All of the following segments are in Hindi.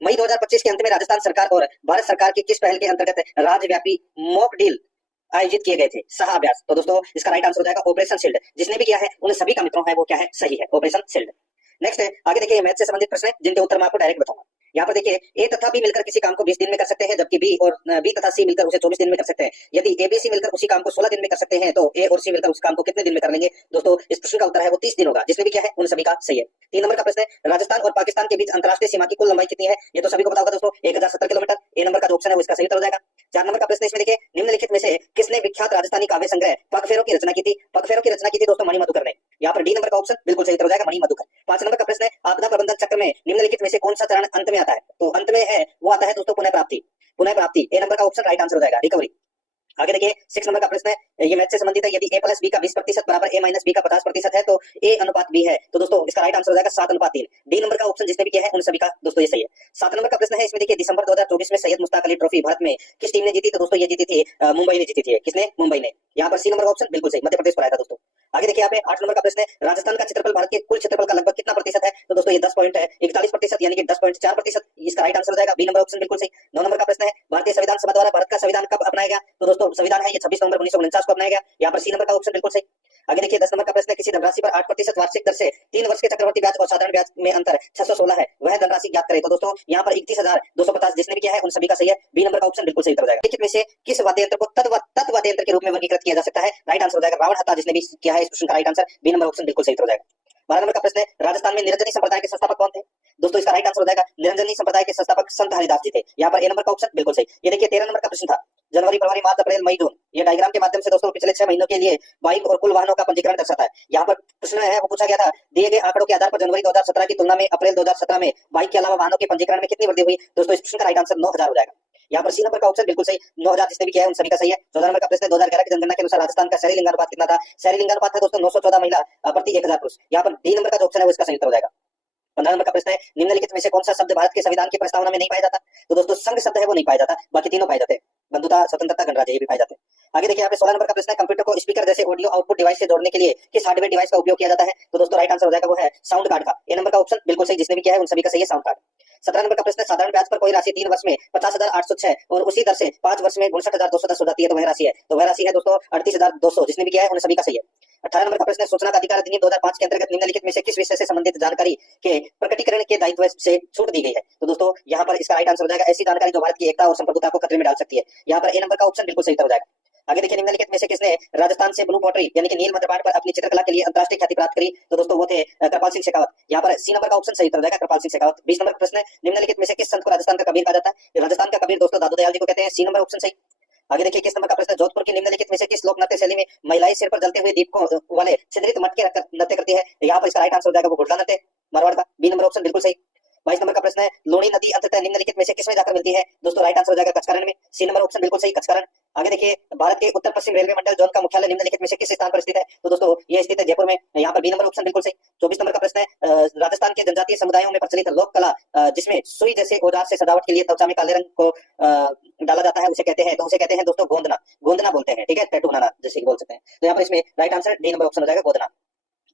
मई 2025 के अंत में राजस्थान सरकार और भारत सरकार की किस पहल के अंतर्गत राज्यव्यापी मॉक ड्रिल आयोजित किए गए थे? सह अभ्यास। तो दोस्तों इसका राइट आंसर हो जाएगा ऑपरेशन शील्ड। जिसने भी किया है उन सभी का मित्रों है वो क्या है? सही है, ऑपरेशन शील्ड। नेक्स्ट है, आगे देखिए मैथ से संबंधित प्रश्न है जिनके उत्तर मैं आपको डायरेक्ट बताऊंगा। यहाँ पर देखिए ए तथा बी मिलकर किसी काम को 20 दिन में कर सकते हैं, जबकि बी तथा सी मिलकर उसे 24 दिन में कर सकते हैं। यदि ए बी सी मिलकर उसी काम को 16 दिन में कर सकते हैं तो ए और सी मिलकर उस काम को कितने दिन में कर लेंगे? दोस्तों इस प्रश्न का उत्तर है वो 30 दिन होगा। जिसने भी किया है उन सभी का सही है। 3 नंबर का प्रश्न है, राजस्थान और पाकिस्तान के बीच अंतरराष्ट्रीय सीमा की कुल लंबाई कितनी है? ये तो सभी को पता होगा दोस्तों, 1070 किलोमीटर। ए नंबर का जो ऑप्शन है वो इसका सही उत्तर हो जाएगा। 4 नंबर का प्रश्न इसमें देखिए, निम्नलिखित में से किसने विख्यात राजस्थानी काव्य संग्रह पगफेरों की रचना की थी? पगफेरों की रचना की थी दोस्तों मणि मधुकर ने। यहाँ पर डी नंबर का ऑप्शन बिल्कुल सही उत्तर हो जाएगा, मणि मधुकर। 5 नंबर का प्रश्न है, आपदा प्रबंधन चक्र में निम्नलिखित में से कौन सा चरण अंत में आता है? तो अंत में है वो आता है दोस्तों पुनः प्राप्ति। पुनः प्राप्ति ए नंबर का ऑप्शन राइट आंसर हो जाएगा, रिकवरी। आगे देखिए 6 नंबर का प्रश्न है, ये मैथ से संबंधित है। यदि a प्लस बी का 20% बराबर a माइनस बी का 50% है तो a अनुपात b है। तो दोस्तों इसका राइट आंसर हो जाएगा 7:3। डी नंबर का ऑप्शन जिसने भी किया है उन सभी का दोस्तों ये सही है। 7 नंबर का प्रश्न है, इसमें देखिए दिसंबर 2024 में सैयद मुश्ताक अली ट्रॉफी भारत में किस टीम ने जीती? तो दोस्तों ये जीती थी मुंबई ने जीती थी। किसने? मुंबई ने। यहाँ पर सी नंबर का ऑप्शन बिल्कुल सही, मध्य प्रदेश पर आया था दोस्तों। आगे देखिए यहाँ पे 8 नंबर का प्रश्न है, राजस्थान का क्षेत्रफल भारत के कुल क्षेत्रफल का लगभग कितना प्रतिशत है? तो दोस्तों ये 10 पॉइंट है 41% यानी कि 10.4%। इसका राइट आंसर हो जाएगा बी नंबर ऑप्शन बिल्कुल सही। 9 नंबर का प्रश्न है, भारतीय संविधान सभा द्वारा भारत का संविधान कब अपनाया गया? तो दोस्तों संविधान है ये 26 नवंबर 1949 को अपनाया गया। यहाँ पर सी नंबर का ऑप्शन बिल्कुल सही। आगे देखिए 10 नंबर का प्रश्न है, किसी धनराशि पर 8% वार्षिक दर से 3 वर्ष के चक्रवर्ती ब्याज और साधारण ब्याज में अंतर 616 है, वह धनराशि ज्ञात करें। तो दोस्तों यहाँ पर 31,250 जिसने भी किया है उन सभी का सही है। बी नंबर का ऑप्शन बिल्कुल सही उत्तर हो जाएगा। लिखित में से किस वाद्य यंत्र को तत्वाद्य यंत्र के रूप में वर्गीकृत किया जा सकता है? राइट आंसर हो जाएगा रावण हत्था। जिसने भी किया है इस प्रश्न का right answer B number option बिल्कुल सही उत्तर हो जाएगा। 12 नंबर का प्रश्न है, राजस्थान में निरंजनी संप्रदाय के संस्थापक कौन थे? दोस्तों इसका राइट आंसर हो जाएगा निरंजनी संप्रदाय के संस्थापक संत हरिदास जी थे। यहाँ पर ए नंबर का ऑप्शन बिल्कुल सही। ये देखिए 13 नंबर का प्रश्न था, जनवरी फरवरी मार्च अप्रैल मई जून, ये डायग्राम के माध्यम से दोस्तों पिछले 6 महीनों के लिए बाइक और कुल वाहनों का पंजीकरण दर्शाता है। यहाँ पर प्रश्न है वो पूछा गया था, दिए गए आंकड़ों के आधार पर जनवरी 2017 की तुलना में अप्रैल 2017 में बाइक के अलावा वाहनों के पंजीकरण में कितनी वृद्धि हुई? दोस्तों इस प्रश्न का राइट आंसर 9,000 हो जाएगा। यहाँ पर सी नंबर का ऑप्शन बिल्कुल सही, 9,000 जिसने भी किया है उन सभी का सही है। 14 नंबर का प्रश्न है, 2011 की जनगणना के अनुसार राजस्थान का शहरी लिंगानुपात कितना था? शहरी लिंगानुपात है दोस्तों 914 महिला प्रति 1000 पुरुष। यहाँ पर डी नंबर का जो ऑप्शन है वो इसका सही उत्तर हो जाएगा। 15 नंबर का प्रश्न है, निम्नलिखित में से कौन सा शब्द भारत के संविधान की प्रस्तावना में नहीं पाया जाता? तो दोस्तों संघ शब्द है वो नहीं पाया जाता, बाकी तीनों पाए जाते हैं, बंधुता स्वतंत्रता गणराज्य ये भी पाए जाते हैं। आगे देखिए यहाँ पे 16 नंबर का प्रश्न है, कंप्यूटर को स्पीकर जैसे ऑडियो आउटपुट डिवाइस से जोड़ने के लिए किस हार्डवेयर डिवाइस का उपयोग किया जाता है? तो दोस्तों राइट आंसर हो जाएगा वो है साउंड कार्ड का। ए नंबर का ऑप्शन बिल्कुल सही, जिसने भी किया है उन सभी का सही है साउंड कार्ड। 17 नंबर का प्रश्न है, साधारण ब्याज पर कोई राशि 3 वर्ष में 50,806 और उसी दर से 5 वर्ष में 59,210 हो जाती है तो वह राशि है, तो वह राशि है दोस्तों 38,200। जिसने भी किया है उन सभी का सही है। 18 नंबर का प्रश्न है, सूचना का अधिकार अधिनियम 2005 के अंतर्गत निम्नलिखित में से किस विषय से संबंधित जानकारी के प्रकटीकरण के दायित्व से छूट दी गई है? तो दोस्तों यहाँ पर इसका राइट आंसर हो जाएगा ऐसी जानकारी जो भारत की एकता और संप्रभुता को खतरे में डाल सकती है। यहाँ पर ए नंबर का ऑप्शन बिल्कुल सही उत्तर हो जाएगा। आगे देखिए निम्नलिखित में से किसने राजस्थान से ब्लू पॉटरी यानी कि नील मध्यपाट पर अपनी चित्रकला के लिए अंतरराष्ट्रीय ख्याति प्राप्त करी? तो दोस्तों वो थे कृपाल सिंह शेखावत। यहाँ पर सी नंबर का ऑप्शन सही उत्तर हो जाएगा कृपाल सिंह शेखावत। 20 नंबर का प्रश्न है, निम्नलिखित में से किस संत को राजस्थान का कबीर कहा जाता है? राजस्थान का कबीर दोस्तों दादू दयाल जी को कहते हैं। सी नंबर ऑप्शन सही। आगे देखिए किस नंबर का प्रश्न है, जोधपुर की निम्नलिखित में से किस लोक नृत्य शैली में महिलाएं सिर पर जलते हुए दीप वाले छिद्रित मटके रखकर नृत्य करती है? यहाँ पर इसका राइट आंसर हो जाएगा वो घुड़ला नृत्य मारवाड़ का। बी नंबर ऑप्शन बिल्कुल सही। 22 नंबर का प्रश्न है, लूणी नदी अंततः निम्नलिखित में से किसमें जाकर मिलती है? दोस्तों राइट आंसर हो जाएगा कचकरण में। सी नंबर ऑप्शन बिल्कुल सही, कचकरण। आगे देखिए भारत के उत्तर पश्चिम रेलवे मंडल जोन का मुख्यालय निम्नलिखित में से किस स्थान पर स्थित है? तो दोस्तों ये स्थित है जयपुर में। यहाँ पर बी नंबर ऑप्शन बिल्कुल सही। 24 नंबर का प्रश्न है, राजस्थान के जनजातीय समुदायों में प्रचलित लोक कला जिसमें सुई जैसे औजार से सजावट के लिए त्वचा में काले रंग को डाला जाता है उसे कहते हैं, तो उसे कहते हैं दोस्तों गोंदना। गोंदना बोलते हैं, ठीक है, टैटू बनाना जैसे बोल सकते हैं। तो यहाँ पर इसमें right answer D number option हो जाएगा गोंदना।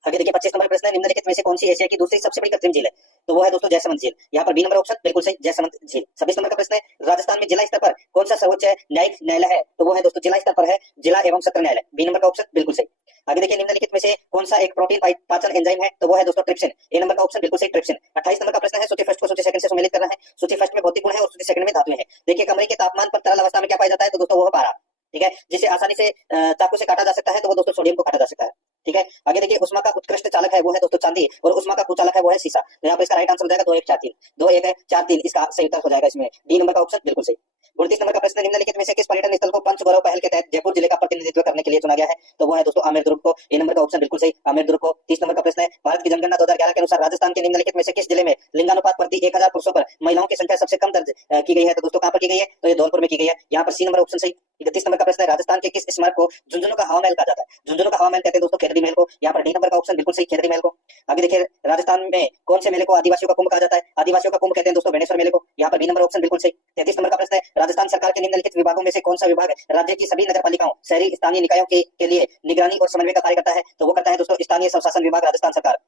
आगे देखिए 25 नंबर प्रश्न है, निम्नलिखित में से कौन सी एशिया की दूसरी सबसे बड़ी कृत्रिम झील है? तो वो है दोस्तों जयसमंद झील। यहाँ पर बी नंबर ऑप्शन बिल्कुल सही, जयसमंद झील। 26 नंबर का प्रश्न है, राजस्थान में जिला स्तर पर कौन सा सर्वोच्च न्यायिक न्यायालय है? तो वो है दोस्तों जिला स्तर पर है जिला एवं सत्र न्यायालय। बी नंबर का ऑप्शन बिल्कुल सही। आगे देखिए निम्नलिखित में से कौन सा एक प्रोटीन पाचन एंजाइम है? तो वो है दोस्तों ट्रिप्सिन। ए नंबर का ऑप्शन बिल्कुल सही, ट्रिप्सिन। 28 नंबर का प्रश्न है, सूची फर्स्ट को सूची सेकंड से सम्मिलित करना है। सूची फर्स्ट में भौतिक गुण है और सूची सेकंड में धातुएं हैं। देखिए कमरे के तापमान पर तरल अवस्था में क्या पाया जाता है? तो दोस्तों वो पारा, ठीक है, जिसे आसानी से चाकू से काटा जा सकता है, तो वो दोस्तों सोडियम को काटा जा सकता है, ठीक है। आगे देखिए उष्मा का उत्कृष्ट चालक है वो है दोस्तों चांदी और उष्मा का कुचालक है वो है सीसा। तो यहाँ पर इसका राइट आंसर हो जाएगा 2143 2143 इसका सही उत्तर हो जाएगा इसमें डी नंबर का ऑप्शन बिल्कुल सही। 29 नंबर का प्रश्न, निम्नलिखित में से किस पर्यटन स्थल को पंचगौरव पहल के तहत जयपुर जिले का प्रतिनिधित्व करने के लिए चुना गया है? तो वो है दोस्तों आमेर दुर्ग को। ए नंबर का ऑप्शन बिल्कुल सही, आमेर दुर्ग को। 30 नंबर का प्रश्न है, भारत की जनगणना 2011 के अनुसार राजस्थान के निम्नलिखित में से किस जिले में लिंगानुपात प्रति 1000 पुरुषों पर महिलाओं की संख्या सबसे कम दर्ज की गई है? तो दोस्तों कहां पर की गई है? तो ये धौलपुर में की गई है। यहाँ पर सी नंबर ऑप्शन सही। 31 नंबर का प्रश्न है, राजस्थान के किस स्मारक को झुंझुनू का हवा महल कहा जाता है? झुंझुनू का हवा महल कहते हैं दोस्तों खेतड़ी महल को। यहाँ पर डी नंबर का ऑप्शन बिल्कुल सही, खेतड़ी महल को। आगे देखिए राजस्थान में कौन से मेले को आदिवासियों का कुंभ कहा जाता है? आदिवासियों का कुंभ कहते हैं दोस्तों बेणेश्वर मेले को। यहाँ पर बी नंबर ऑप्शन बिल्कुल सही। 33 नंबर का प्रश्न है, राजस्थान सरकार के निम्नलिखित विभागों में से कौन सा विभाग राज्य की सभी नगरपालिकाओं शहरी स्थानीय निकायों के लिए निगरानी और समन्वय का कार्य करता है? तो वो करता है दोस्तों स्थानीय स्वशासन विभाग राजस्थान सरकार।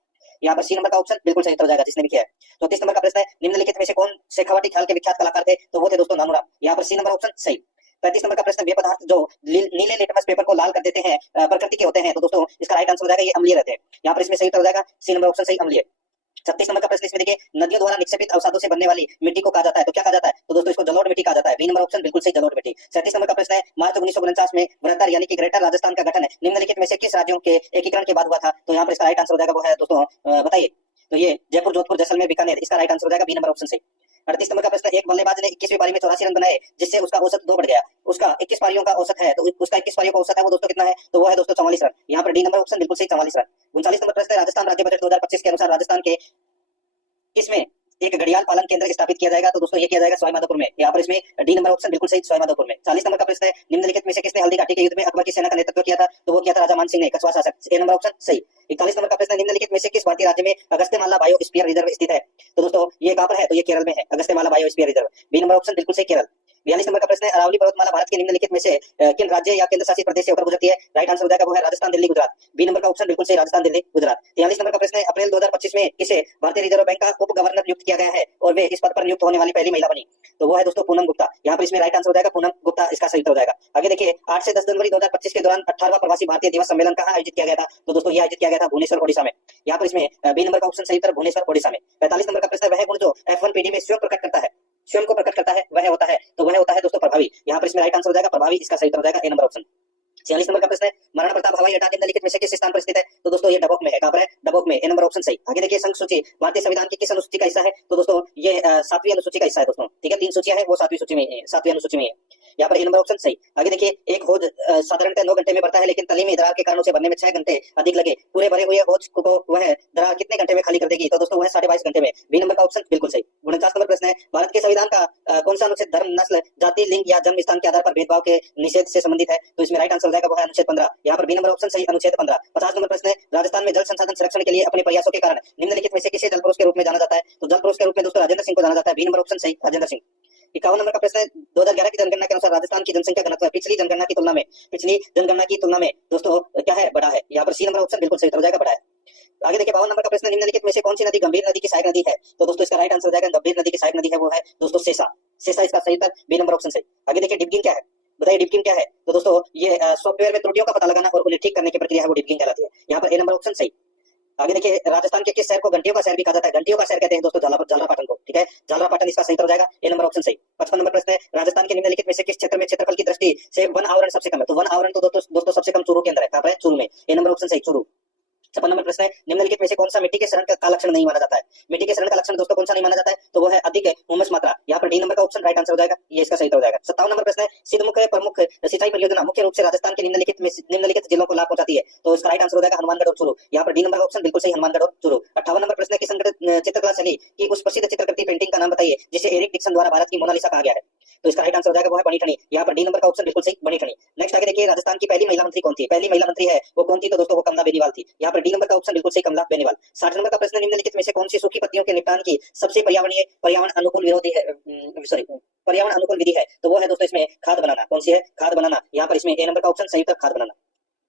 यहाँ पर सी नंबर का ऑप्शन बिल्कुल सही हो जाएगा जिसने भी किया है। 34 नंबर का प्रश्न है, निम्नलिखित में से कौन शेखावटी ख्याल के विख्यात कलाकार थे? तो वो थे दोस्तों नानूराम। यहाँ पर सी नंबर ऑप्शन सही। 35 नंबर का प्रश्न, वे पदार्थ जो नीले लिटमस पेपर को लाल कर देते हैं प्रकृति के होते हैं? तो दोस्तों इसका राइट आंसर हो जाएगा ये अम्लीय रहते हैं। यहाँ पर इसमें सही उत्तर हो जाएगा सी नंबर ऑप्शन सही, अम्लीय। 36 नंबर का प्रश्न, इसमें देखिए नदियों द्वारा निक्षेपित अवसादों से बनने वाली मिट्टी को कहा जाता है, तो क्या कहा जाता है? तो दोस्तों इसको जलोढ़ मिट्टी कहा जाता है। बी नंबर ऑप्शन बिल्कुल सही, जलोढ़ मिट्टी। 37 नंबर का प्रश्न है, मार्च 1949 में वृहत्तर यानी कि ग्रेटर राजस्थान का गठन निम्नलिखित में से किस राज्यों के एकीकरण के बाद हुआ था? तो यहाँ पर इसका राइट आंसर हो जाएगा वो है दोस्तों बताइए, तो ये जयपुर, जोधपुर, जैसलमेर, बीकानेर, इसका राइट आंसर हो जाएगा बी नंबर ऑप्शन सही। 38 नंबर का प्रश्न, एक बल्लेबाज ने 21वीं पारी में 84 रन बनाए जिससे उसका औसत 2 बढ़ गया। उसका 21 पारियों का औसत है, तो उसका 21 पारियों का औसत है वो दोस्तों कितना है? तो वो है दोस्तों 44 रन। यहाँ पर डी नंबर ऑप्शन बिल्कुल सही, 44 रन। 39 नंबर प्रश्न है, राजस्थान राज्य बजट 2025 के अनुसार राजस्थान के किसमें एक घड़ियाल पालन केंद्र स्थापित किया जाएगा? तो दोस्तों ये किया जाएगा सवाईमाधोपुर में। यहाँ पर इसमें डी नंबर ऑप्शन बिल्कुल सही, सवाईमाधोपुर में। 40 नंबर का प्रश्न है, निम्नलिखित में से किसने हल्दी घाटी के युद्ध में अकबर की सेना का नेतृत्व किया था? तो वो किया था राजा मान सिंह ने, कछवा शासक। ए नंबर ऑप्शन सही। 41 नंबर का प्रश्न है, निम्नलिखित में से किस भारतीय राज्य में अगस्त्यमाला बायोस्फीयर रिजर्व स्थित है? तो दोस्तों ये कहां पर है? तो ये केरल में है, Agasthyamala biosphere reserve. B number option बिल्कुल सही, केरल। 42 नंबर का प्रश्न है, अरावली पर्वतमाला भारत के निम्नलिखित में से किन राज्य या केंद्र शासित प्रदेश से होकर गुजरती है? राइट आंसर हो जाएगा वो है राजस्थान, दिल्ली, गुजरात। बी नंबर का ऑप्शन बिल्कुल सही, राजस्थान, दिल्ली, गुजरात। 43 नंबर का प्रश्न है, अप्रैल 2025 में किसे भारतीय रिजर्व बैंक का उप गवर्नर नियुक्त किया गया है और वे इस पद पर नियुक्त होने वाली पहली महिला बनी? तो वो है दोस्तों पूनम गुप्ता। यहाँ पर इसमें राइट आंसर हो जाएगा पूनम गुप्ता, इसका सही उत्तर हो जाएगा। आगे देखिए, 8 से 10 जनवरी 2025 के दौरान 18वां प्रवासी भारतीय दिवस सम्मेलन कहाँ आयोजित किया गया था? तो दोस्तों ये आयोजित किया गया था भुवनेश्वर, ओडिशा में। यहाँ पर इसमें बी नंबर का ऑप्शन सही उत्तर, भुवनेश्वर, ओडिशा में। 45 नंबर का प्रश्न, वह गुण जो F1PD में स्वयं प्रकट करता है, स्वयं को प्रकट करता है, वह होता है, तो वह होता है दोस्तों प्रभावी। यहाँ पर इसमें राइट आंसर हो जाएगा प्रभावी, इसका सही उत्तर हो जाएगा ए नंबर ऑप्शन। 46 नंबर का प्रश्न है, महाराणा प्रताप हवाई अड्डा निम्नलिखित में से किस स्थान पर स्थित है? तो दोस्तों ये डबोक में है। कहां पर है? डबोक में, ए नंबर ऑप्शन सही। आगे देखिए, संघ सूची भारतीय संविधान की किस अनुसूची का हिस्सा है? तो दोस्तों ये 7वीं अनुसूची का हिस्सा है दोस्तों, ठीक है। 3 सूचियां है, वो 7वीं सूची में, 7वीं अनुसूची में है। यहाँ पर ए नंबर ऑप्शन सही। आगे देखिए, एक होज साधारणतः 9 घंटे में बढ़ता है, लेकिन तली में दरार के कारण उसे बनने में 6 घंटे अधिक लगे। पूरे भरे हुए होज को वह दरार कितने घंटे में खाली कर देगी? तो दोस्तों वह 22.5 घंटे में। बी नंबर का ऑप्शन बिल्कुल सही। 49 नंबर प्रश्न है, भारत के संविधान का कौन सा अनुच्छेद धर्म, नस्ल, जाति, लिंग या जन्म स्थान के आधार पर भेदभाव के निषेध से संबंधित है? तो इसमें राइट आंसर हो जाएगा वो है अनुच्छेद 15। यहाँ पर बी नंबर ऑप्शन सही, अनुच्छेद 15। 50 नंबर प्रश्न है, राजस्थान में जल संसाधन संरक्षण के लिए अपने प्रयासों के कारण निम्नलिखित में से किसे जल पुरुष के रूप में जाना जाता है? तो जल पुरुष के रूप में दोस्तों राजेंद्र सिंह को जाना जाता है। बी नंबर ऑप्शन सही, राजेंद्र सिंह। 51 नंबर का प्रश्न है, 2011 की जनगणना के अनुसार राजस्थान की जनसंख्या घनत्व पिछली जनगणना की तुलना में दोस्तों क्या है? बड़ा है। यहाँ पर सी नंबर ऑप्शन बिल्कुल सही हो जाएगा, बड़ा है। आगे देखिए, 52 नंबर का प्रश्न, निम्नलिखित में से कौन सी नदी गंभीर नदी की सहायक नदी है? तो दोस्तों इसका राइट आंसर हो जाएगा गंभीर नदी की सहायक नदी है वो है दोस्तों सेसा, सेसा इसका सही उत्तर, बी नंबर ऑप्शन सही। आगे देखिए, डिबकिंग क्या है? बताइए डिबकिंग क्या है? तो दोस्तों ये सॉफ्टवेयर में त्रुटियों का पता लगाना और उन्हें ठीक करने की प्रक्रिया है, वो डिबकिंग कहलाती है। यहाँ पर ए नंबर ऑप्शन सही। आगे देखिए, राजस्थान के किस शहर को घंटियों का शहर भी कहा जाता है? घंटियों का शहर कहते हैं दोस्तों जालरापाटन को, ठीक है, जालरापाटन इसका सही उत्तर हो जाएगा, ए नंबर ऑप्शन सही। 55 नंबर प्रश्न है, राजस्थान के निम्नलिखित में से किस क्षेत्र में क्षेत्रफल की दृष्टि से वन आवरण सबसे कम है? तो वन आवरण तो दोस्तों सबसे कम चूरू के अंदर है। कहां पर है? चूरू में, ए नंबर ऑप्शन सही, चूरू। 56 नंबर प्रश्न है, निम्नलिखित में से कौन सा मिट्टी के शरण का लक्षण नहीं माना जाता है? मिट्टी के शरण का लक्षण दोस्तों कौन सा नहीं माना जाता है? तो वो है अधिक हुमस मात्रा। यहाँ पर डी नंबर का ऑप्शन राइट आंसर हो जाएगा, ये इसका सही उत्तर हो जाएगा। 57 नंबर प्रश्न है, सिद्धमुख प्रमुख सिंचाई परियोजना मुख्य रूप से राजस्थान के निम्नलिखित जिलों को लाभ पहुंचाती है? तो इसका राइट आंसर हो जाएगा हनुमानगढ़ और चूरू। यहाँ पर डी नंबर का ऑप्शन बिल्कुल सही, हनुमानगढ़ और चूरू। 58 नंबर प्रश्न है कि संगठित चित्रकला शैली की उस प्रसिद्ध चित्रकृति पेंटिंग का नाम बताइए जिसे एरिक डिक्सन द्वारा भारत की मोनालिसा कहा गया है? तो इसका राइट आंसर हो जाएगा वो है बनी ठनी। यहाँ पर डी नंबर का ऑप्शन बिल्कुल सही, बनी ठनी। नेक्स्ट आगे देखिए, राजस्थान की पहली महिला मंत्री कौन थी? पहली महिला मंत्री है वो कौन थी? तो दोस्तों वो कमला बेनीवाल थी। यहाँ पर डी नंबर का ऑप्शन बिल्कुल सही, कमला बेनीवाल। 60 नंबर का प्रश्न, निम्नलिखित में से कौन सी सूखी पत्तियों के निपटान की सबसे पर्यावरण अनुकूल पर्यावरण अनुकूल विधि है? तो वो है दोस्तों इसमें खाद बनाना। कौन सी है? खाद बनाना। यहाँ पर इसमें ए नंबर का ऑप्शन सही उत्तर, खाद बनाना।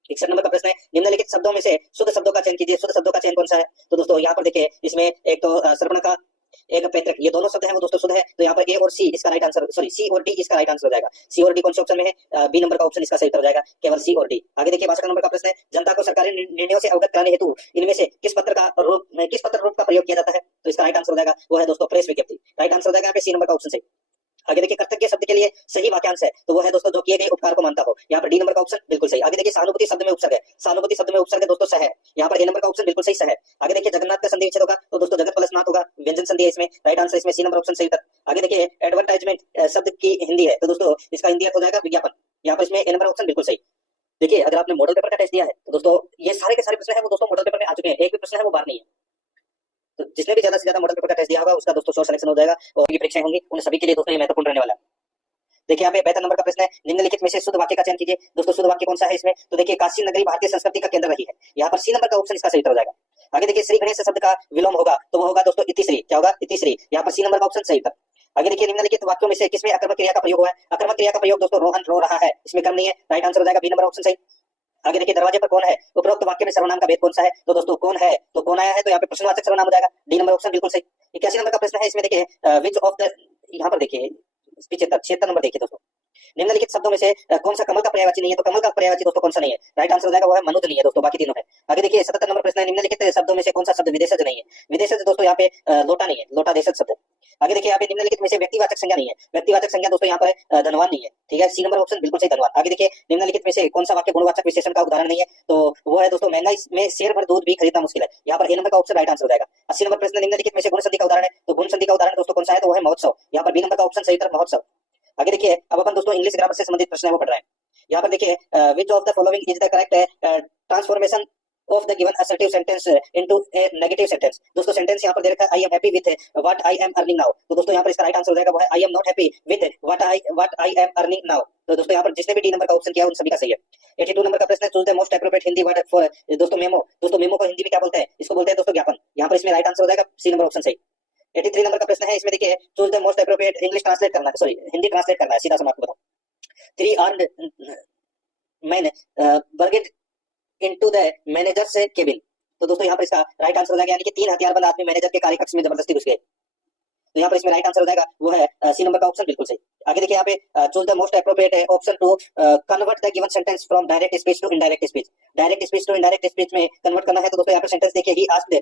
61 नंबर का प्रश्न है, निम्नलिखित शब्दों में से शुद्ध शब्दों का चयन कीजिए। शुद्ध शब्दों का चयन कौन सा है? तो दोस्तों यहाँ पर देखिए, इसमें एक तो श्रवण का, एक पैतृक, ये दोनों शब्द हैं वो दोस्तों शुद्ध है। तो यहाँ पर ए और सी इसका राइट आंसर, सॉरी सी और डी इसका राइट आंसर हो जाएगा। सी और डी कौन से ऑप्शन में है? बी नंबर का ऑप्शन इसका सही उत्तर हो जाएगा, केवल सी और डी। आगे देखिए, 62 नंबर का प्रश्न है, जनता को सरकारी निर्णयों से अवगत कराने हेतु इनमें से किस पत्र रूप का प्रयोग किया जाता है? तो इसका राइट आंसर हो जाएगा वो है दोस्तों प्रेस विज्ञप्ति। राइट आंसर हो जाएगा यहाँ पे सी नंबर का ऑप्शन सही। आगे देखिए, कृतज्ञ शब्द के लिए सही वाक्यांश है, तो वो है दोस्तों जो किए गए उपकार को मानता हो। यहाँ पर डी नंबर का ऑप्शन बिल्कुल सही। आगे देखिए, सहानुभूति शब्द में उपसर्ग है, सहानुभूति शब्द में उपसर्ग है दोस्तों सह है। यहाँ पर ए नंबर का ऑप्शन बिल्कुल सही, सह है। आगे देखिए, जगन्नाथ का संधि विच्छेद होगा, तो दोस्तों जगत प्लस नाथ होगा, व्यंजन संधि है इसमें, राइट आंसर इसमें सी नंबर ऑप्शन सही उत्तर। आगे देखिए, एडवर्टाइजमेंट शब्द की हिंदी है, तो दोस्तों इसका हिंदी अर्थ हो जाएगा विज्ञापन। यहाँ पर इसमें ए नंबर ऑप्शन बिल्कुल सही। देखिए, अगर आपने मॉडल पेपर का टेस्ट दिया है तो दोस्तों ये सारे के सारे प्रश्न है वो दोस्तों मॉडल पेपर में आ चुके हैं, एक भी प्रश्न है वो बाहर नहीं है। तो जिसने भी ज्यादा से ज्यादा मॉडल पेपर का टेस्ट दिया होगा उसका दोस्तों श्योर सिलेक्शन हो जाएगा, और ये परीक्षाएं होंगी उन सभी के लिए दोस्तों ये महत्वपूर्ण रहने वाला है। देखिए, यहाँ पे 72 नंबर का प्रश्न है, निम्नलिखित में से शुद्ध वाक्य का चयन कीजिए। दोस्तों शुद्ध वाक्य कौन सा है इसमें? तो देखिए, काशी नगरी भारतीय संस्कृति का केंद्र रही है। यहाँ पर सी नंबर का ऑप्शन इसका सही उत्तर हो जाएगा। आगे देखिए, श्री गणेश शब्द का विलोम होगा, तो वो होगा दोस्तों इतिश्री। क्या होगा? इतिश्री। यहाँ पर सी नंबर का ऑप्शन सही उत्तर। आगे देखिए, निम्नलिखित वाक्यों में से किसमें अकर्मक क्रिया का प्रयोग हुआ है? अकर्मक क्रिया का प्रयोग दोस्तों रोहन रो रहा है, इसमें क्रम नहीं है, राइट आंसर हो जाएगा बी नंबर ऑप्शन सही। आगे देखिए दरवाजे पर कौन है, उपरोक्त वाक्य में सर्वनाम का भेद कौन सा है, तो दोस्तों कौन है, तो कौन आया है, तो यहाँ पे प्रश्नवाचक सर्वनाम हो जाएगा, डी नंबर ऑप्शन बिल्कुल सही। 81 नंबर का प्रश्न है, इसमें देखिए विच ऑफ द, यहाँ पर देखिए 76 नंबर देखिए दोस्तों, निम्नलिखित शब्दों में से कौन सा कमल का पर्यायवाची नहीं है, तो कमल का पर्यायवाची दोस्तों कौन सा नहीं है, राइट आंसर हो जाएगा वो है मनुद नहीं है दोस्तों, बाकी तीनों है। आगे देखिए 77 नंबर प्रश्न है, निम्नलिखित शब्दों में से कौन सा शब्द विदेशज नहीं है, विदेशज दोस्तों यहाँ पे लोटा नहीं है, लोटा देशज शब्द है। आगे देखिए यहाँ पे निम्नलिखित में से व्यक्तिवाचक संज्ञा नहीं है, व्यक्तिवाचक संज्ञा दोस्तों यहाँ पर धनवान नहीं है, ठीक है, सी नंबर ऑप्शन बिल्कुल सही धनवान। आगे देखिए निम्नलिखित में से कौन सा वाक्य गुणवाचक विशेषण का उदाहरण नहीं है, तो वो है दोस्तों महंगाई में शेर भर दूध भी खरीदना मुश्किल है, यहाँ पर ए नंबर का ऑप्शन राइट आंसर हो जाएगा। 80 नंबर प्रश्न, निम्नलिखित में से गुण संधि का उदाहरण है, तो गुण संधि का उदाहरण दोस्तों कौन सा है, तो वो है महोत्सव, यहाँ पर बी नंबर का ऑप्शन सही उत्तर महोत्सव। आगे देखिए अब अपन दोस्तों इंग्लिश ग्रामर से संबंधित प्रश्न है वो पढ़ रहे हैं। यहाँ पर देखिए which of the following is the correct transformation of the given assertive sentence into A negative sentence. दोस्तों सेंटेंस यहाँ पर दे रखा है I am happy with what I am earning now, तो दोस्तों यहाँ पर इसका राइट आंसर हो जाएगा वो है I am not happy with what I am earning now, तो दोस्तों यहाँ पर जिसने भी डी नंबर का ऑप्शन किया उन सभी का सही है। 82 नंबर का प्रश्न है, choose the most appropriate Hindi word for, दोस्तों मेमो, दोस्तों मेमो को हिंदी में क्या बोलते हैं, इसको बोलते हैं दोस्तों ज्ञापन, यहाँ पर इसमें राइट आंसर हो जाएगा सी नंबर ऑप्शन सही। 83 नंबर का प्रश्न है, इसमें देखिए choose the most appropriate English translate करना है, सॉरी हिंदी ट्रांसलेट करना है, सीधा सा आपको बताओ। 3 armed men barged into the manager's cabin, तो दोस्तों यहाँ पर इसका राइट आंसर हो जाएगा, यानी कि 3 हथियारबंद आदमी मैनेजर के कार्यकक्ष में जबरदस्ती घुस गए, तो यहाँ पर इसमें राइट आंसर हो जाएगा वो है सी नंबर का ऑप्शन बिल्कुल सही। आगे देखिए यहाँ पे choose the most appropriate option to convert the given sentence from direct speech to indirect speech, direct speech to indirect speech में कन्वर्ट करना है, तो दोस्तों यहाँ पर सेंटेंस देखिए ही asked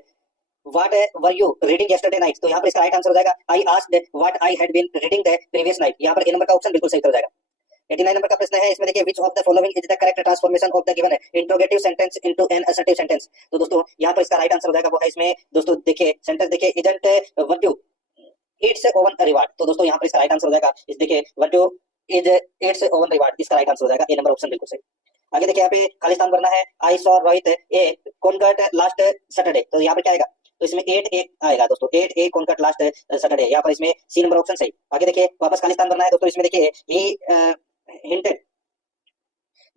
what were you reading yesterday night, तो यहाँ पर इसका राइट आंसर हो जाएगा I asked what I had been reading the previous night, यहाँ पर ए नंबर का ऑप्शन बिल्कुल सही हो जाएगा। 89 नंबर का प्रश्न है, इसमें देखिए which of the following is the correct transformation of the given interrogative sentence into an assertive sentence, तो दोस्तों यहाँ पर इसका राइट आंसर हो जाएगा वो है, इसमें दोस्तों देखिए सेंटेंस देखिए isn't what you eats oven reward, तो दोस्तों यहाँ पर इसका राइट आंसर हो जाएगा, इस देखिए what you is eats oven reward, इसका राइट आंसर हो जाएगा ए नंबर ऑप्शन बिल्कुल सही। आगे देखिए यहाँ पे खाली स्थान भरना है, I saw Rohit a concert last Saturday, तो यहाँ पे क्या आएगा, तो इसमें 8 एक आएगा दोस्तों, 8 ए कॉन्कर्ट लास्ट सैटरडे, यहाँ पर इसमें सी नंबर ऑप्शन सही। आगे देखिए वापस खाली स्थान भरना है दोस्तों, इसमें देखिए ही hinted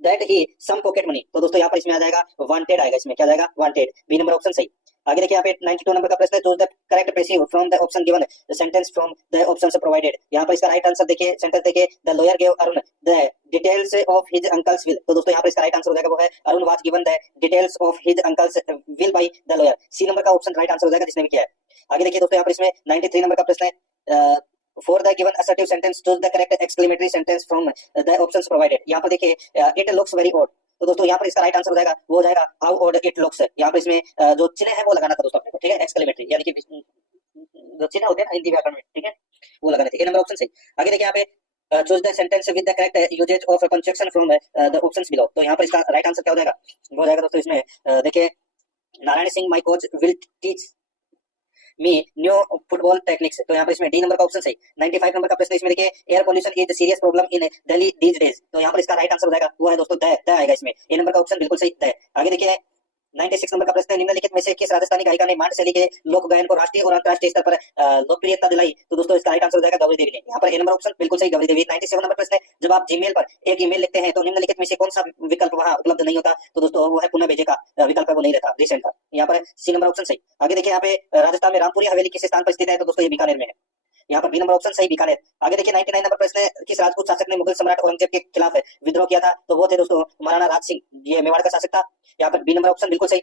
that he some pocket money, तो दोस्तों यहाँ पर इसमें आ जाएगा वांटेड आएगा, इसमें क्या जाएगा वांटेड, बी नंबर ऑप्शन सही। आगे देखिए यहाँ पे 92 नंबर का प्रश्न है, choose the correct passive from the option given sentence from the options provided, यहाँ पर इसका राइट आंसर देखिए सेंटेंस देखिए the lawyer give Arun the details of his uncle's will, तो दोस्तों यहाँ पर इसका राइट आंसर हो जाएगा वो है Arun was given the details of his uncle's will by the lawyer, C number का ऑप्शन राइट आंसर हो जाएगा जिसने भी किया है। आगे देखिए दोस्तों यहाँ पर इसमें 93 नंबर का प्रश्न है, for the given assertive sentence choose the correct exclamatory sentence from the options provided, यहाँ पर देखिए it looks very odd, तो दोस्तों यहाँ पर इसका राइट आंसर हो जाएगा वो हो जाएगा how odd it looks, यहाँ पर इसमें जो चिन्ह है वो लगाना था दोस्तों अपने को, ठीक है, एक्सक्लेमेटरी यानी कि जो चिन्ह होते हैं ना हिंदी व्याकरण में, ठीक है, वो लगाने थे, ए नंबर ऑप्शन सही। आगे देखिए यहाँ पे choose the sentence with the correct usage of punctuation from the options below, तो यहाँ पर इसका राइट आंसर क्या हो जाएगा, वो हो जाएगा दोस्तों इसमें देखिए Narayan Singh my coach will teach me new football techniques, तो यहाँ पर इसमें डी नंबर का ऑप्शन सही। 95 नंबर का प्रश्न, इसमें देखिए air pollution is serious problem in Delhi these days, तो यहाँ पर इसका राइट आंसर हो जाएगा वो है दोस्तों द आएगा, इसमें ए नंबर का ऑप्शन बिल्कुल सही द। आगे देखिए 96 नंबर का प्रश्न है, निम्नलिखित में से किस राजस्थानी गायिका ने मांड शैली के लोक गायन को राष्ट्रीय और अंतरराष्ट्रीय स्तर पर लोकप्रियता दिलाई, तो दोस्तों इसका राइट आंसर हो जाएगा गौरी देवी ने, यहाँ पर ए नंबर ऑप्शन बिल्कुल सही गौरी देवी। 97 नंबर प्रश्न है, जब आप जीमेल पर एक ईमेल लिखते हैं तो निम्नलिखित में से कौन सा विकल्प वहां उपलब्ध नहीं होता, तो दोस्तों वो है पुनः भेजे का विकल्प है, वो नहीं रहता रिसेंट का, यहाँ पर सी नंबर ऑप्शन सही। आगे देखिए यहाँ पे राजस्थान में रामपुरी हवेली किस स्थान पर स्थित है, तो दोस्तों ये बीकानेर में है, यहाँ पर बी नंबर ऑप्शन सही बीकानेर। आगे देखिए 99 नंबर प्रश्न है, किस राजपूत शासक ने मुगल सम्राट औरंगजेब के खिलाफ विद्रोह किया था, तो वो थे दोस्तों महाराणा राज सिंह, ये मेवाड़ का शासक था, यहाँ पर बी नंबर ऑप्शन बिल्कुल सही।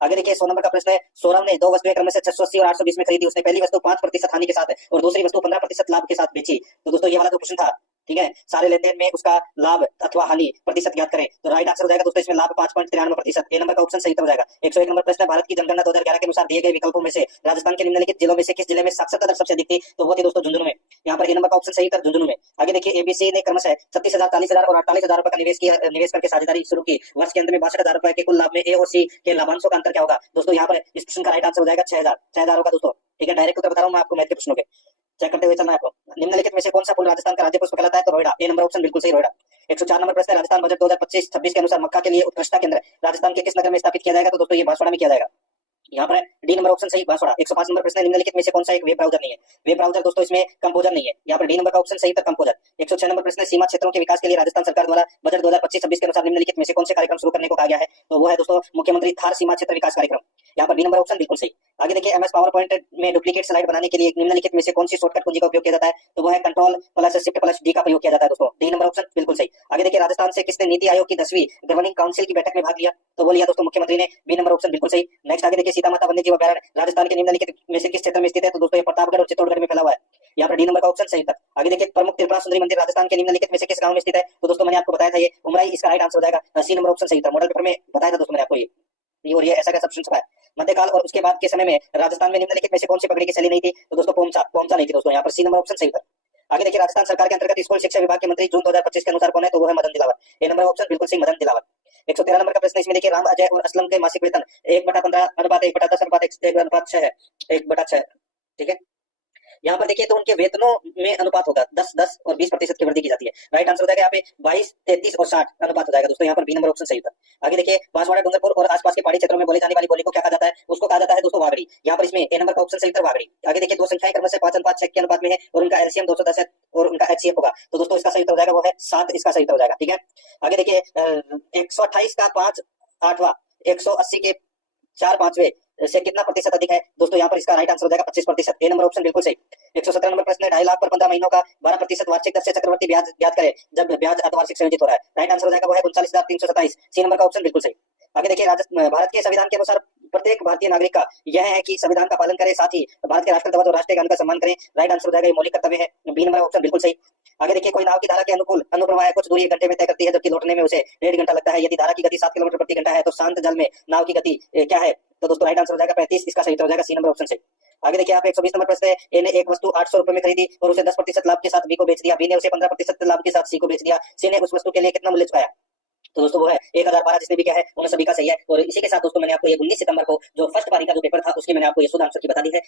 आगे देखिए 100 नंबर का प्रश्न है, सौरभ ने 2 वस्तुएं क्रम से 680 और 820 में खरीदी, उसने पहली वस्तु 5% हानि के साथ और दूसरी वस्तु 15% लाभ के साथ बेची, तो दोस्तों ये वाला जो प्रश्न था, ठीक है, सारे लेन देन में उसका लाभ अथवा हानि प्रतिशत ज्ञात करें, तो राइट आंसर हो जाएगा दोस्तों इसमें लाभ 5.93%, ए नंबर का ऑप्शन सही हो जाएगा। 101 नंबर प्रश्न है, भारत की जनगणना 2011 के अनुसार दिए गए विकल्पों में से राजस्थान के निम्नलिखित जिलों में से किस जिले में साक्षरता दर सबसे अधिक थी, तो वो थी दोस्तों झुंझुनू में, यहाँ पर ए नंबर का ऑप्शन सही कर झुंझुनू में। आगे देखिए एबीसी ने क्रमशः 36,000, 40,000 और 48,000 रुपए का निवेश करके साझेदारी शुरू की, वर्ष के अंत में 62,000 रुपए के कुल लाभ में ए और सी के लाभांशों का अंतर क्या होगा, दोस्तों यहाँ पर इस प्रश्न का राइट आंसर हो जाएगा 6,000 होगा दोस्तों, ठीक है, डायरेक्ट उत्तर बता रहा हूँ मैं आपको मैथ के प्रश्नों के, चेक करते हुए चलना है आपको। निम्नलिखित में से कौन सा फूल राजस्थान का राज्य पुष्प कहलाता है, तो रोहिड़ा, ए नंबर ऑप्शन बिल्कुल सही रोहिड़ा। 104 नंबर प्रश्न है, राजस्थान बजट 2025-26 के अनुसार मक्का के लिए उत्कृष्टता केंद्र राजस्थान के किस नगर में स्थापित किया जाएगा, तो दोस्तों ये बांसवाड़ा में किया जाएगा। यहाँ पर डी नंबर ऑप्शन सही, 105 नंबर प्रश्न है, निम्नलिखित में से कौन सा एक वेब ब्राउजर नहीं है? वेब ब्राउजर दोस्तों इसमें कंपोजर नहीं है। यहाँ पर डी नंबर का ऑप्शन सही था, कंपोजर। 106 नंबर प्रश्न है, सीमा क्षेत्रों के विकास के लिए राजस्थान सरकार द्वारा बजट 2025-26 के अनुसार निम्नलिखित में से कौन से कार्यक्रम शुरू करने को कहा गया है? तो वो है दोस्तों मुख्यमंत्री थार सीमा क्षेत्र विकास कार्यक्रम। यहाँ पर डी नंबर ऑप्शन बिल्कुल सही। आगे देखिए, एमएस पावर पॉइंट में डुप्लीकेट स्लाइड बनाने के लिए निम्नलिखित में से कौन सी शॉर्टकट कुंजी का उपयोग किया जाता है? तो वो है control plus shift plus D का प्रयोग किया जाता है दोस्तों। डी नंबर ऑप्शन बिल्कुल सही। आगे देखिए, राजस्थान से किसने नीति आयोग की 10वीं गवर्निंग काउंसिल की बैठक में भाग लिया? तो वो लिया दोस्तों मुख्यमंत्री ने। बी नंबर ऑप्शन बिल्कुल सही। नेक्स्ट आगे देखिए, सीता माता वन्य जीव अभयारण्य राजस्थान के निम्नलिखित में से किस क्षेत्र में स्थित है? तो दोस्तों ये प्रतापगढ़ और चित्तौड़गढ़ में फैला हुआ है। यहाँ पर डी नंबर का ऑप्शन सही था। आगे देखिए, प्रमुख त्रिपुरा सुंदरी मंदिर राजस्थान के निम्नलिखित में से किस गांव में स्थित है? तो दोस्तों मैंने आपको बताया था ये उमराई इसका राइट आंसर हो जाएगा। सी नंबर ऑप्शन सही था। मॉडल पेपर में बताया था दोस्तों मैंने आपको ये और ये ऐसा कैसा ऑप्शन छपा है। मध्यकाल और उसके बाद के समय में राजस्थान में निम्नलिखित में से कौन सी पगड़ी की शैली नहीं थी? तो दोस्तों पोमचा नहीं थी दोस्तों। यहाँ पर सी नंबर ऑप्शन सही था। आगे देखिए, राजस्थान सरकार के अंतर्गत स्कूल शिक्षा विभाग के मंत्री जून 2025 के अनुसार कौन है? तो वो है मदन दिलावर। ए नंबर ऑप्शन बिल्कुल सही, मदन दिलावर। 113 नंबर का प्रश्न इसमें देखिए, राम अजय और असलम के मासिक वेतन 1/15 अनुपात 1/10 अनुपात 1/6 है, 1/6। ठीक है, यहाँ पर देखिए तो उनके वेतनों में अनुपात होगा 10-10 और 20% की वृद्धि की जाती है। राइट आंसर हो जाएगा यहाँ पे 22, 33 और 60 अनुपात हो जाएगा दोस्तों। यहाँ पर बी नंबर ऑप्शन सही था। आगे देखिए, बांसवाड़ा, डूंगरपुर और आसपास के पहाड़ी क्षेत्रों में बोली जाने वाली बोली को क्या कहा जाता है? उसको कहा जाता है दोस्तों वागड़ी। यहाँ पर इसमें ए नंबर का ऑप्शन सही था, वागड़ी। आगे देखिए, दो संख्याएं क्रमशः 5:6 के अनुपात में है और उनका एलसीएम 210 है और उनका एचसीएफ होगा। तो दोस्तों इसका सही उत्तर हो जाएगा वो है 7, इसका सही उत्तर हो जाएगा। ठीक है, आगे देखिए, 128 का 5/8 180 के 4/5 से कितना प्रतिशत अधिक है? दोस्तों यहाँ पर इसका राइट आंसर हो जाएगा 25%। ए नंबर ऑप्शन बिल्कुल सही। 117 नंबर प्रश्न है, 2.5 लाख पर 15 महीनों का 12% वार्षिक दर से चक्रवर्ती ब्याज ज्ञात करें जब ब्याज अर्धवार्षिक संयोजित हो रहा है। राइट आंसर हो जाएगा वो है 39,327। सी नंबर का ऑप्शन बिल्कुल सही। आगे देखिए, भारत के संविधान के अनुसार प्रत्येक भारतीय नागरिक का यह है कि संविधान का पालन करें, साथ ही भारत के राष्ट्रध्वज और राष्ट्रीय गान का सम्मान करें। राइट आंसर हो जाएगा ये मौलिक कर्तव्य है। बी नंबर ऑप्शन बिल्कुल सही। आगे देखिए, कोई नाव की धारा के अनुकूल अनुप्रवाह कुछ दूरी 1 घंटे में तय करती है जबकि लौटने में उसे 1.5 घंटा लगता है। यदि धारा की गति 7 किलोमीटर प्रति घंटा है तो शांत जल में नाव की गति क्या है? तो दोस्तों राइट आंसर हो जाएगा 35, इसका सही उत्तर हो जाएगा सी नंबर ऑप्शन से। आगे देखिए, आप 120 नंबर प्रश्न है, ए ने एक वस्तु 800 रुपए में खरीदी और उसे 10% लाभ के साथ बी को बेच दिया। बी ने उसे 15% लाभ के साथ सी को बेच दिया। सी ने उस वस्तु के लिए कितना मूल्य चुकाया? तो दोस्तों वो है 1012, जिसने भी क्या है उन सभी का सही है। और इसी के साथ दोस्तों मैंने आपको ये 19 सितंबर को जो फर्स्ट पारी का जो पेपर था उसकी मैंने आपको ये शुद्ध आंसर की बता दी है।